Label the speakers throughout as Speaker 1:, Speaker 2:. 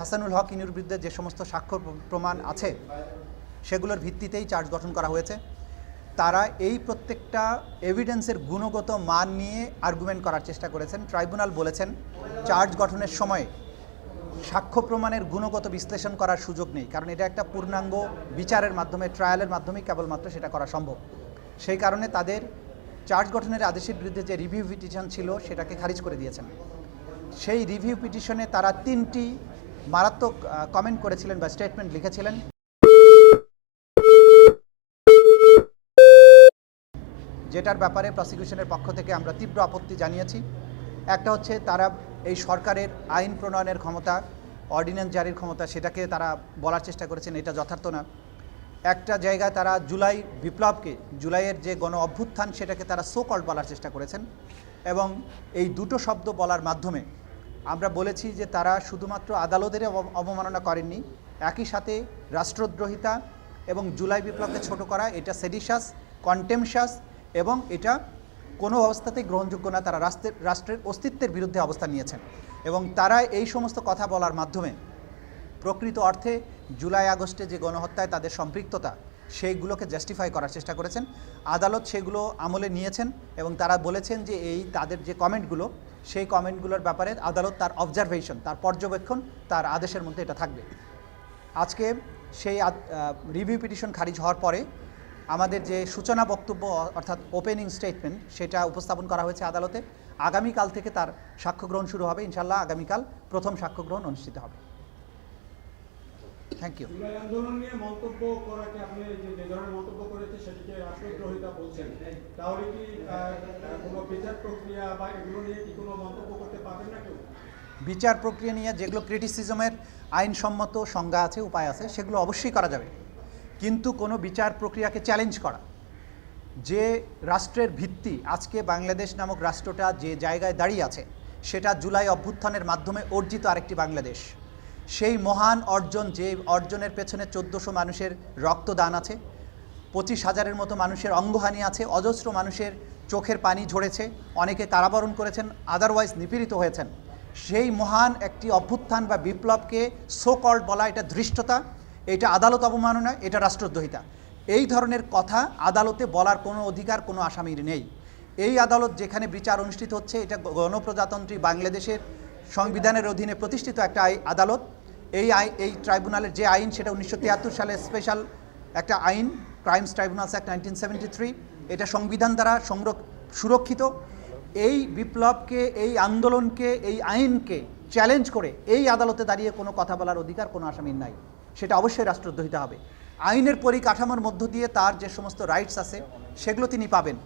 Speaker 1: হাসানুল হক ইনুর বিরুদ্ধে যে সমস্ত স্বাক্ষর প্রমাণ আছে, সেগুলোর ভিত্তিতেই চার্জ গঠন করা হয়েছে। তারা এই প্রত্যেকটা এভিডেন্সের গুণগত মান নিয়ে আর্গুমেন্ট করার চেষ্টা করেছেন। ট্রাইব্যুনাল বলেছেন, চার্জ গঠনের সময় সাক্ষ্য প্রমাণের গুণগত বিশ্লেষণ করার সুযোগ নেই, কারণ এটা একটা পূর্ণাঙ্গ বিচারের মাধ্যমে ট্রায়ালের মাধ্যমেই কেবলমাত্র সেটা করা সম্ভব। সেই কারণে তাদের চার্জ গঠনের আদেশের বিরুদ্ধে যে রিভিউ পিটিশন ছিল, সেটাকে খারিজ করে দিয়েছেন। সেই রিভিউ পিটিশনে তারা তিনটি মারাত্মক কমেন্ট করেছিলেন বা স্টেটমেন্ট লিখেছিলেন। যেটার ব্যাপারে প্রসিকিউশনের পক্ষ থেকে আমরা তীব্র আপত্তি জানিয়েছি। একটা হচ্ছে তারা এই সরকারের আইন প্রণয়নের ক্ষমতা অর্ডিন্যান্স জারির ক্ষমতা, সেটাকে তারা বলার চেষ্টা করেছেন, এটা যথার্থ না। একটা জায়গায় তারা জুলাই বিপ্লবকে, জুলাইয়ের যে গণ অভ্যুত্থান, সেটাকে তারা সো কল্ড বলার চেষ্টা করেছেন। এবং এই দুটো শব্দ বলার মাধ্যমে আমরা বলেছি যে তারা শুধুমাত্র আদালতের অব- অবমাননা করেননি, একই সাথে রাষ্ট্রদ্রোহিতা এবং জুলাই বিপ্লবকে ছোট করা, এটা সেডিশাস কন্টেমশাস এবং এটা কোনো অবস্থাতেই গ্রহণযোগ্য না, তারা রাষ্ট্রের রাষ্ট্রের অস্তিত্বের বিরুদ্ধে অবস্থান নিয়েছেন। এবং তারা এই সমস্ত কথা বলার মাধ্যমে প্রকৃত অর্থে জুলাই আগস্টে যে গণহত্যায় তাদের সম্পৃক্ততা, সেইগুলোকে জাস্টিফাই করার চেষ্টা করেছেন। আদালত সেগুলো আমলে নিয়েছেন এবং তারা বলেছেন যে এই তাদের যে কমেন্টগুলো সেই কমেন্টগুলোর ব্যাপারে আদালত তার অবজারভেশন তার পর্যবেক্ষণ, তার আদেশের মধ্যে এটা থাকবে। আজকে সেই রিভিউ পিটিশন খারিজ হওয়ার পরে আমাদের যে সূচনা বক্তব্য, অর্থাৎ ওপেনিং স্টেটমেন্ট সেটা উপস্থাপন করা হয়েছে আদালতে। আগামীকাল থেকে তার সাক্ষ্য গ্রহণ শুরু হবে ইনশাল্লাহ আগামীকাল প্রথম সাক্ষ্য গ্রহণ অনুষ্ঠিত হবে। থ্যাংক ইউ
Speaker 2: আন্দোলন নিয়ে মন্তব্য কোনো মন্তব্য করতে পারবেন না কেউ
Speaker 1: বিচার প্রক্রিয়া নিয়ে যেগুলো ক্রিটিসিজমের আইনসম্মত সংজ্ঞা আছে, উপায় আছে, সেগুলো অবশ্যই করা যাবে। কিন্তু কোনো বিচার প্রক্রিয়াকে চ্যালেঞ্জ করা, যে রাষ্ট্রের ভিত্তি, আজকে বাংলাদেশ নামক রাষ্ট্রটা যে জায়গায় দাঁড়িয়ে আছে, সেটা জুলাই অভ্যুত্থানের মাধ্যমে অর্জিত আরেকটি বাংলাদেশ। সেই মহান অর্জন, যে অর্জনের পেছনে চোদ্দোশো মানুষের রক্তদান আছে, পঁচিশ হাজারের মতো মানুষের অঙ্গহানি আছে, অজস্র মানুষের চোখের পানি ঝরেছে, অনেকে কারাবরণ করেছেন আদারওয়াইজ নিপীড়িত হয়েছেন। সেই মহান একটি অভ্যুত্থান বা বিপ্লবকে সো কল্ড বলা এটা ধৃষ্টতা, এটা আদালত অবমাননা, এটা রাষ্ট্রদ্রোহিতা। এই ধরনের কথা আদালতে বলার কোনো অধিকার, কোনো আসামির নেই। এই আদালত যেখানে বিচার অনুষ্ঠিত হচ্ছে, এটা গণপ্রজাতন্ত্রী বাংলাদেশের সংবিধানের অধীনে প্রতিষ্ঠিত একটা আদালত। এই আই, এই ট্রাইব্যুনালের যে আইন, সেটা উনিশশো তিয়াত্তর সালে স্পেশাল একটা আইন ক্রাইমস ট্রাইব্যুনালস অ্যাক্ট নাইনটিন এটা সংবিধান দ্বারা সংরক সুরক্ষিত। এই বিপ্লবকে, এই আন্দোলনকে, এই আইনকে চ্যালেঞ্জ করে এই আদালতে দাঁড়িয়ে কোনো কথা বলার অধিকার কোনো আসামির নাই। সেটা অবশ্যই রাষ্ট্রদ্রোহিতা হবে। আইনের পরিকাঠামোর মধ্য দিয়ে তার যে সমস্ত রাইটস আছে, সেগুলো তিনি পাবেন।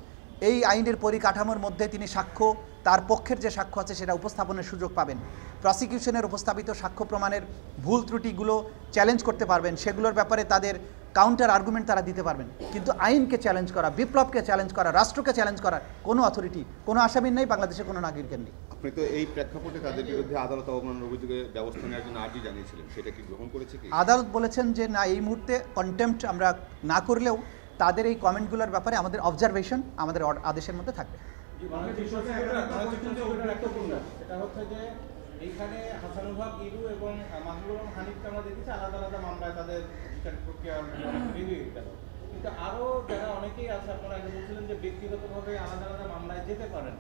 Speaker 1: এই আইনের পরিকাঠামোর মধ্যে তিনি সাক্ষ্য, তার পক্ষের যে সাক্ষ্য আছে, সেটা উপস্থাপনের সুযোগ পাবেন। প্রসিকিউশনের উপস্থাপিত সাক্ষ্য প্রমাণের ভুল ত্রুটিগুলো চ্যালেঞ্জ করতে পারবেন। সেগুলোর ব্যাপারে তাদের কাউন্টার আর্গুমেন্ট তারা দিতে পারবেন। কিন্তু আইনকে চ্যালেঞ্জ করা বিপ্লবকে চ্যালেঞ্জ করা রাষ্ট্রকে চ্যালেঞ্জ করার কোনো অথরিটি কোনো আসামির নেই বাংলাদেশের কোনো নাগরিকের নেই।
Speaker 3: আপনি তো এই প্রেক্ষাপটে তাদের বিরুদ্ধে আদালত অবমাননার অভিযোগে ব্যবস্থা নেওয়ার জন্য আর্জি জানিয়েছিলেন। সেটা কি গ্রহণ করেছে কি?
Speaker 1: আদালত বলেছেন যে না এই মুহূর্তে কন্টেম্পট আমরা না করলেও তাদের এই কমেন্টগুলোর ব্যাপারে আমাদের অবজারভেশন আমাদের আদেশের মধ্যে থাকবে।
Speaker 4: এইখানে হাসানুল ইরু এবং মাহবুবুল হানিফকে আমরা দেখেছি, আলাদা আলাদা মামলায় তাদের বিচার প্রক্রিয়া কিন্তু আরও যারা অনেকেই আছে, আপনারা আগে বলছিলেন যে ব্যক্তিগতভাবে আলাদা আলাদা মামলায় যেতে পারেন।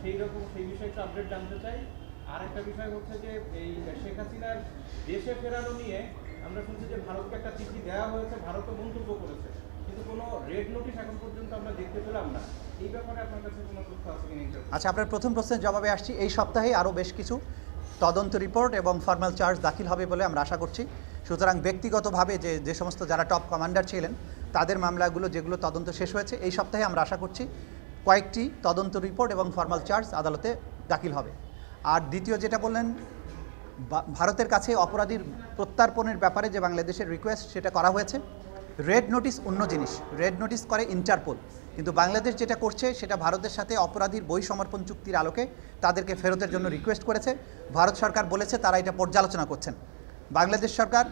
Speaker 4: সেই রকম, সেই বিষয়ে একটু আপডেট জানতে চাই। আর একটা বিষয় হচ্ছে যে, এই শেখ হাসিনার দেশে ফেরানো নিয়ে আমরা শুনছি যে ভারতকে একটা চিঠি দেওয়া হয়েছে, ভারতও মন্তব্য করেছে। কিন্তু কোনো রেড নোটিশ এখন পর্যন্ত আমরা দেখতে পেলাম না। এই ব্যাপারে আপনার কাছে কোনো তথ্য আছে কিনা
Speaker 1: আচ্ছা আপনার প্রথম প্রশ্নের জবাবে আসছি। এই সপ্তাহে আরও বেশ কিছু। তদন্ত রিপোর্ট এবং ফর্মাল চার্জ দাখিল হবে বলে আমরা আশা করছি। সুতরাং ব্যক্তিগতভাবে যে যে সমস্ত যারা টপ কমান্ডার ছিলেন, তাদের মামলাগুলো যেগুলো তদন্ত শেষ হয়েছে, এই সপ্তাহে আমরা আশা করছি কয়েকটি তদন্ত রিপোর্ট এবং ফর্মাল চার্জ আদালতে দাখিল হবে। আর দ্বিতীয় যেটা বললেন ভারতের কাছে অপরাধীর প্রত্যার্পণের ব্যাপারে যে বাংলাদেশের রিকোয়েস্ট সেটা করা হয়েছে। রেড নোটিশ অন্য জিনিস, রেড নোটিশ করে ইন্টারপোল। কিন্তু বাংলাদেশ যেটা করছে, সেটা ভারতের সাথে অপরাধীর বই সমর্পণ চুক্তির আলোকে তাদেরকে ফেরতের জন্য রিকোয়েস্ট করেছে। ভারত সরকার বলেছে, তারা এটা পর্যালোচনা করছেন। বাংলাদেশ সরকার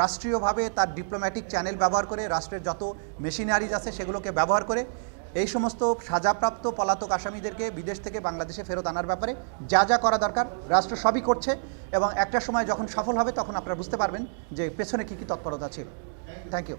Speaker 1: রাষ্ট্রীয়ভাবে তার ডিপ্লোম্যাটিক চ্যানেল ব্যবহার করে, রাষ্ট্রের যত মেশিনারিজ আছে, সেগুলোকে ব্যবহার করে, এই সমস্ত সাজাপ্রাপ্ত পলাতক আসামিদেরকে বিদেশ থেকে বাংলাদেশে ফেরত আনার ব্যাপারে যা যা করা দরকার, রাষ্ট্র সবই করছে এবং একটা সময় যখন সফল হবে, তখন আপনারা বুঝতে পারবেন যে পেছনে কী কী তৎপরতা ছিল। Thank you